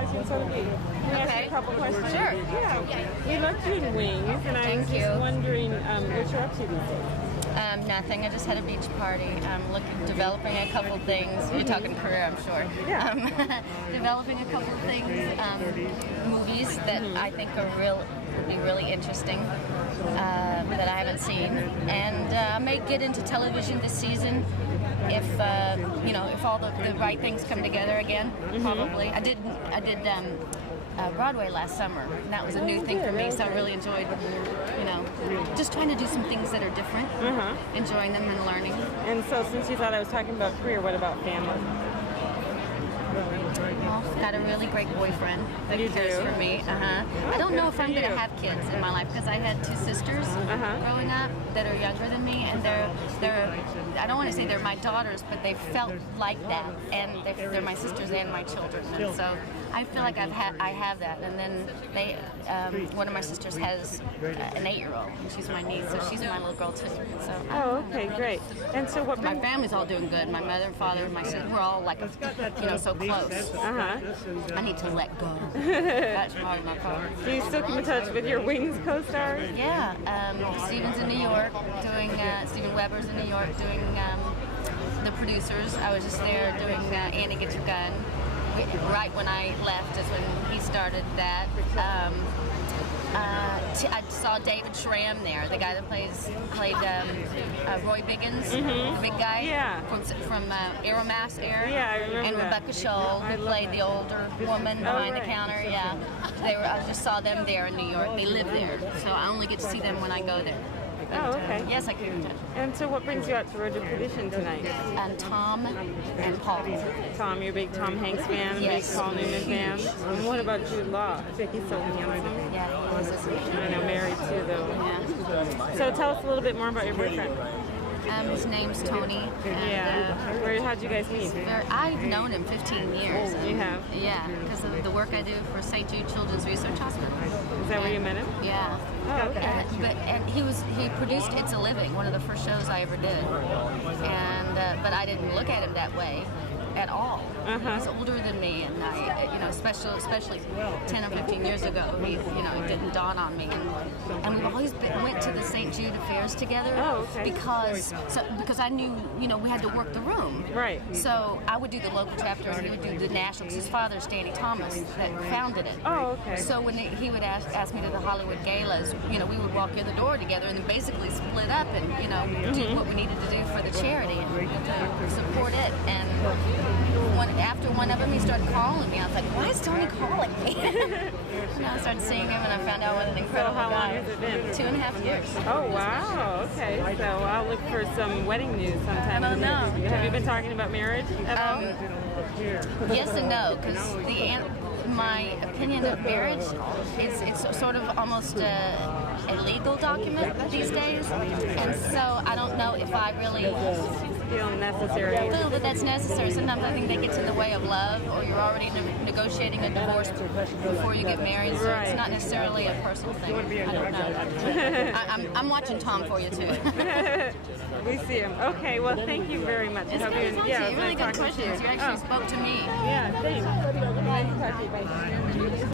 talking so deep. Can we ask you a couple questions? Sure. Yeah. We looked you in Wings, and I was just wondering what you're up to these days. Nothing. I just had a beach party. I'm developing a couple things. You're talking career, I'm sure. Yeah. Developing a couple of things, movies that I think would be really interesting that I haven't seen, and I may get into television this season if if all the right things come together again. Probably. I did. Broadway last summer, and that was a new thing for me, so I really enjoyed, just trying to do some things that are different, enjoying them and learning. And so since you thought I was talking about career, what about family? Well, got a really great boyfriend that cares for me. I don't know if I'm going to have kids in my life because I had two sisters growing up that are younger than me, and they're I don't want to say they're my daughters, but they felt like that, and they're my sisters and my children, and so I feel like I have that. And then one of my sisters has an 8-year-old, and she's my niece, so she's my little girl too. So okay, great. And so what? My family's all doing good. My mother and father, my sister, we're all like so close. I need to let go. That's part of my problem. Do you still keep in touch with your Wings co-stars? Yeah, Steven's in New York doing. Steven Weber's in New York doing the producers. I was just there doing Annie Get Your Gun. Right when I left is when he started that. I saw David Schramm there, the guy that played Roy Biggins, the big guy from Aeromass era. Yeah, I remember And that. Rebecca Scholl, who played the older woman behind the counter. Yeah, I just saw them there in New York. They live there, so I only get to see them when I go there. Oh, okay. Yes, I keep in touch. And so what brings you out to Road to Perdition tonight? Tom and Paul. Tom, you're a big Tom Hanks fan, Yes. big Paul Newman fan. And what about Jude Law? I think he's so handsome. Yeah, he is. I know, married too, though. Yeah. So tell us a little bit more about your boyfriend. His name's Tony. And, how'd you guys meet? I've known him 15 years. You have? Yeah, because of the work I do for St. Jude Children's Research Hospital. Is that where you met him? Yeah. Oh, okay. And he produced It's a Living, one of the first shows I ever did. And but I didn't look at him that way at all. He's older than me, and especially 10 or 15 years ago, it didn't dawn on me. And we've always went to the St. Jude affairs together because I knew, we had to work the room. Right. So I would do the local chapter, and he would do the national. Because his father's Danny Thomas that founded it. Oh, okay. So when he would ask me to the Hollywood galas, we would walk in the door together and then basically split up and do what we needed to do for the charity and to support it. And after one of them, he started calling me. I was like, why is Tony calling me? And I started seeing him, and I found out what an incredible So how long guy. has it been? 2.5 years. Oh, wow. Okay. So I'll look for some wedding news sometime. I don't know. Have you been talking about marriage at all? Yes and no, because my opinion of marriage it's sort of almost a legal document these days, and so I don't know if I really Feel necessary. feel that that's necessary. Sometimes I think that gets in the way of love, or you're already negotiating a divorce before you get married, so it's not necessarily a personal thing. I don't know. I'm watching Tom for you too. We see him. Okay, well, thank you very much. It's nice to talk to you. Really good questions. You actually spoke to me. Yeah, thanks. Nice to talk to you. Bye.